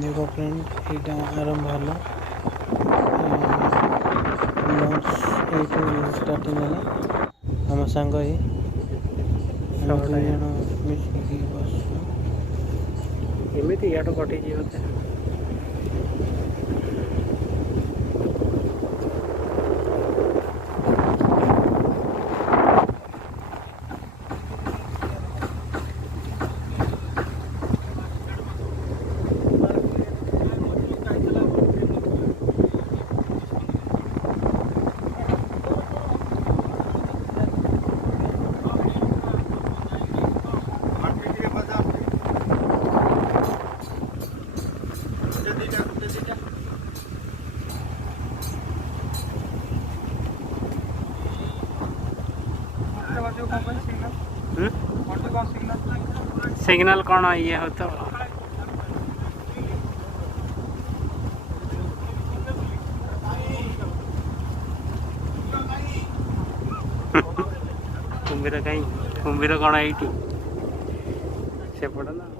देखो फ्रेंड ये आरंभ हल लंच ये स्टार्टिंग है आम सांग ही आम दु जन मिसिकी बस एमती इड कटि बोधे सिग्नल कौन ये हो तो कुंभीर कहीं कुंभीर कौन ये से पड़ा ना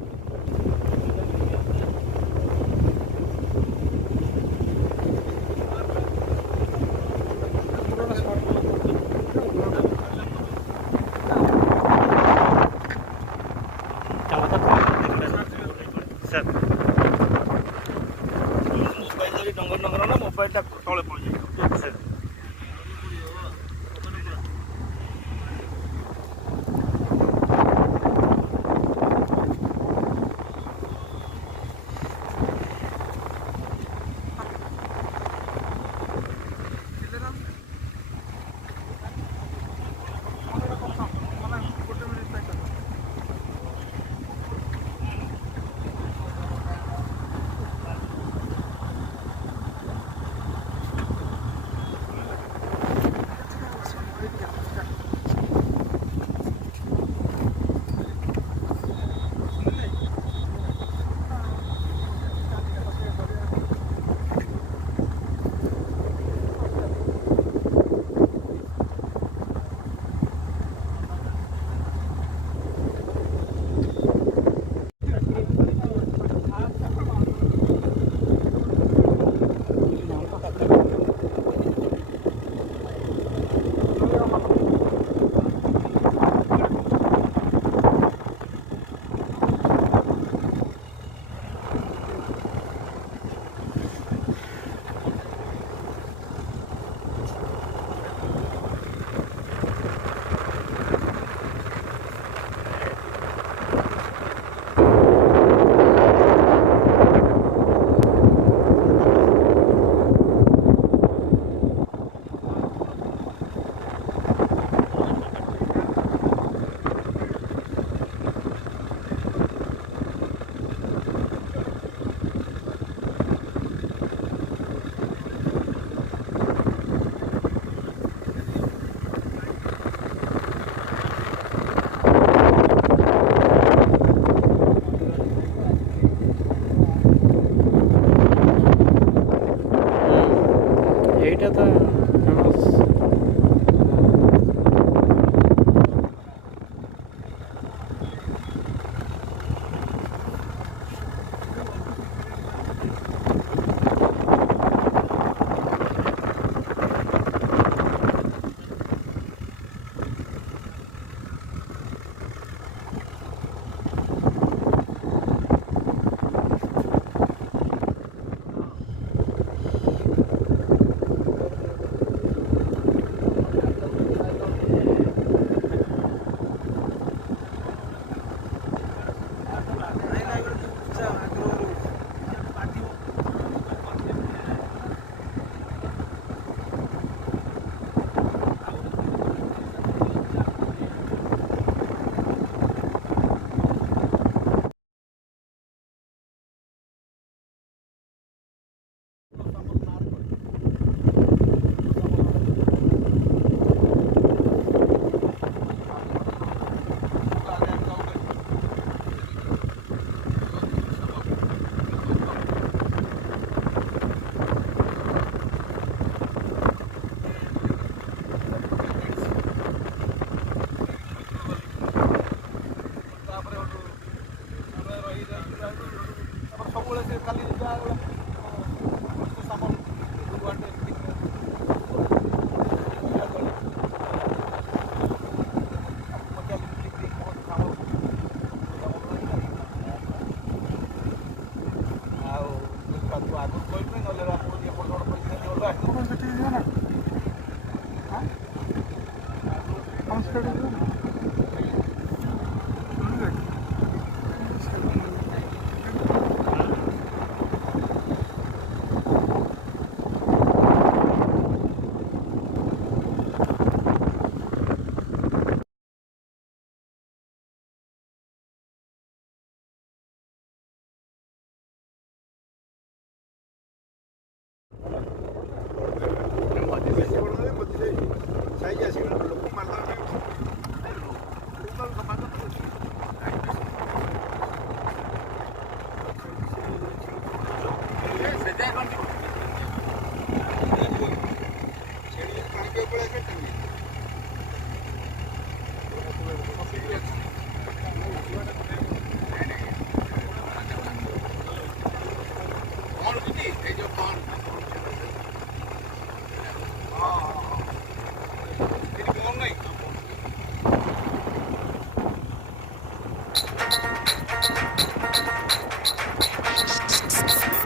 मोबाइल ना मोबाइल तले पड़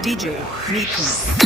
DJ Meeting.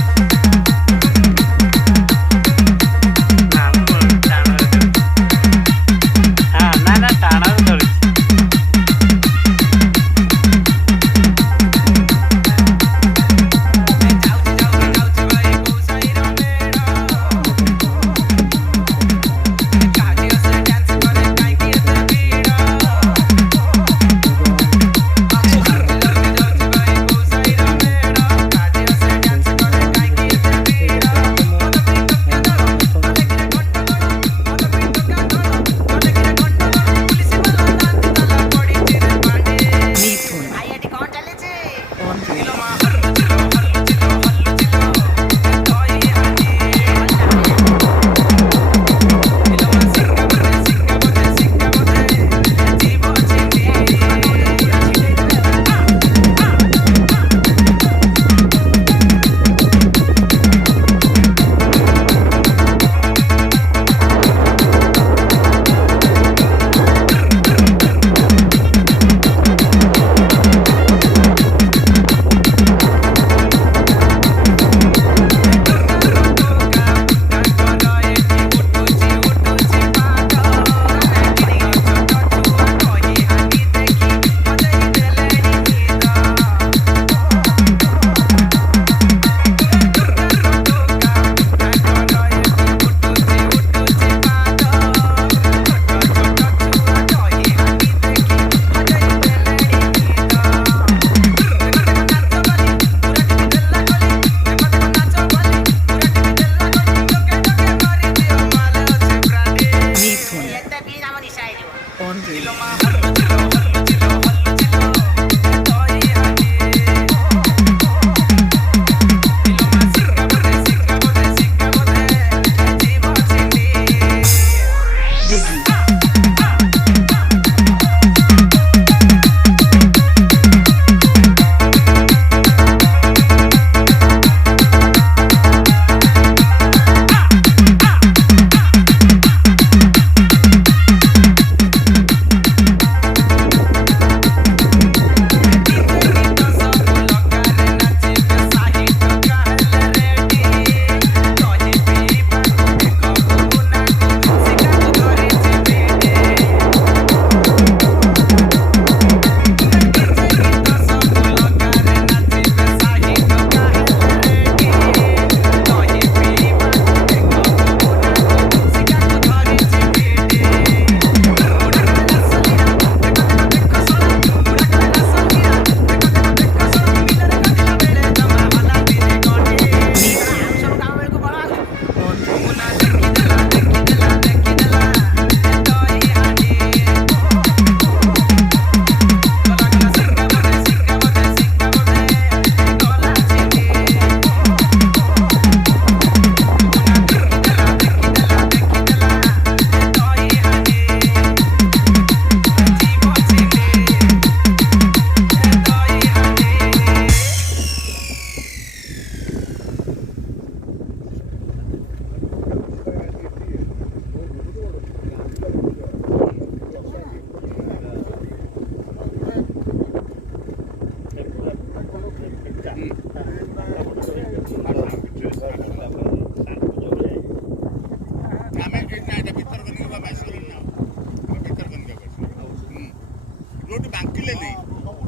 ବାଙ୍କିଲେ ନେଇ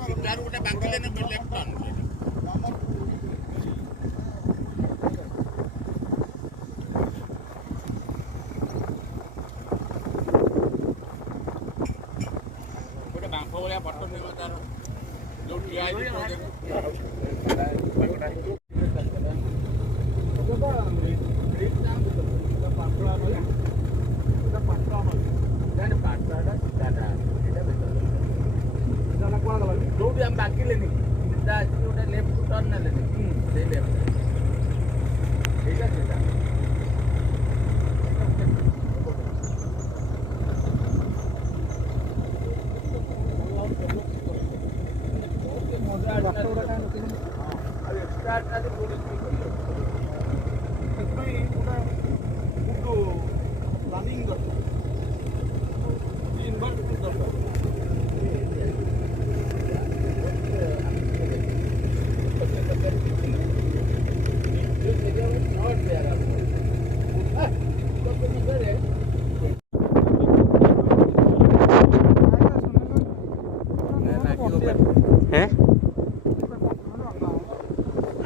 ସିଧାରୁ ଗୋଟେ ବାଙ୍କିଲେ ଲେଫ୍ଟ ଟର୍ନ ଗୋଟେ ବାଙ୍କ ଭଳିଆ ପଟ ନେବ ତାର ଯୋଉ ଠିଆ ହେଇଛି ଯୋଉଠି ଆମେ ବାକିଲେନି ସିଧା ଆସିକି ଗୋଟେ ଲେଫ୍ଟ ଟର୍ନ ନେଲେନି ସେଇ ଲେଫ୍ଟ ସେଇଟା ସେଇଟା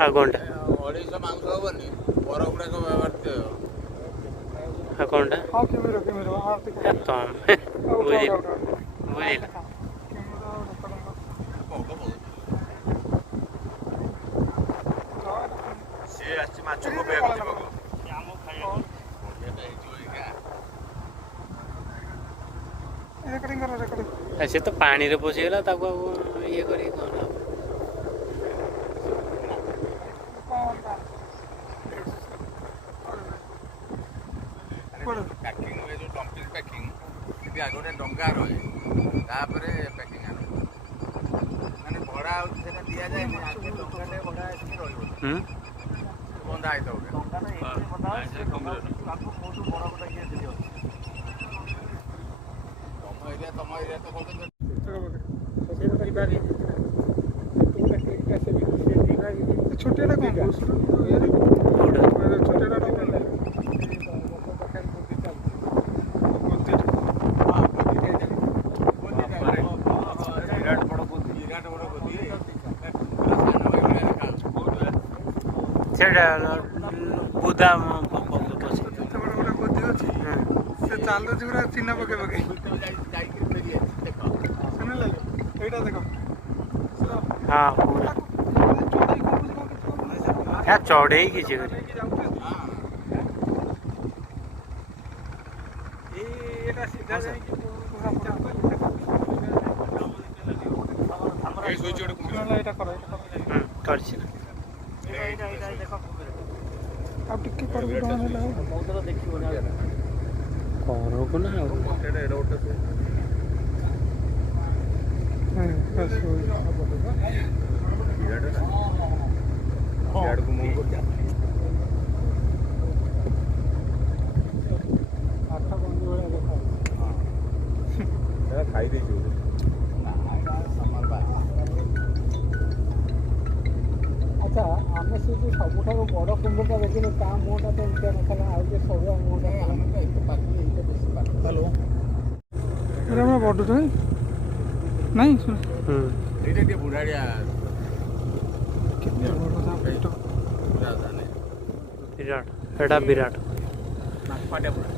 ଆଗଣ୍ଡା ଅଢ଼େଇଶହ ମାଂସ ହବନି ବର ଗୁଡ଼ାକ ବ୍ୟବହୃତ ଆଗଣ୍ଡା ତମେ ବୁଝିଲ ସିଏ ଆସିଛି ମାଛ କୋପେଇବାକୁ ଯିବାକୁ ସେ ତ ପାଣିରେ ପଶିଗଲା ତାକୁ ଆଉ ଇଏ କରିକି କ'ଣ ପ୍ୟାକିଂ ହୁଏ ଯେଉଁ ଡମ୍ପିଂ ପ୍ୟାକିଂ ସେଠି ଆଗ ଗୋଟେ ଡଙ୍ଗା ରହେ ତାପରେ ପ୍ୟାକିଂ ଆଣେ ମାନେ ଭଡ଼ା ହେଉଛି ସେଇଟା ଦିଆଯାଏନି ଆଗେ ଡଙ୍ଗାଟେ ଭଡ଼ା ଆସିକି ରହିବ ବନ୍ଧା ହେଇଥାଉ ତମ ଏରିଆ ତ କହୁଛନ୍ତି ଛୋଟିଆଟା କ'ଣ ସେଟା ବୁଦା ସେ ଚାଲୁଛି ପୁରା ଚିହ୍ନ ପକେଇ ପକେଇ ଏଇଟା ଦେଖ ହଁ ଚଢ଼େଇ କିଛି କରିଛି ନା ଆଉ ଟିକେ କରିବୁ କ'ଣ ହେଲା କରକୁ ନା ଆଉ ଖାଇଦେଇଛୁ ଆଚ୍ଛା ଆମେ ସେ ଯେଉଁ ସବୁଠାରୁ ବଡ଼ କୁମ୍ଭଟା ଦେଖିଲେ ତା ମୁହଁଟା ତ ଏମିତିଆ ନଥିଲା ଆଉ ଯେ ସରୁଆ ମୁହଁଟା ହ୍ୟାଲୋ ଆମେ ବଡ଼ଟା ନାଇଁ ଏଇଟା ଟିକେ ବୁଢ଼ାଳିଆ କେତେ ବଡ଼ ତା ପେଟ ବିରାଟ ଏଇଟା ବିରାଟ ନାକପାଟିଆ ପୁରା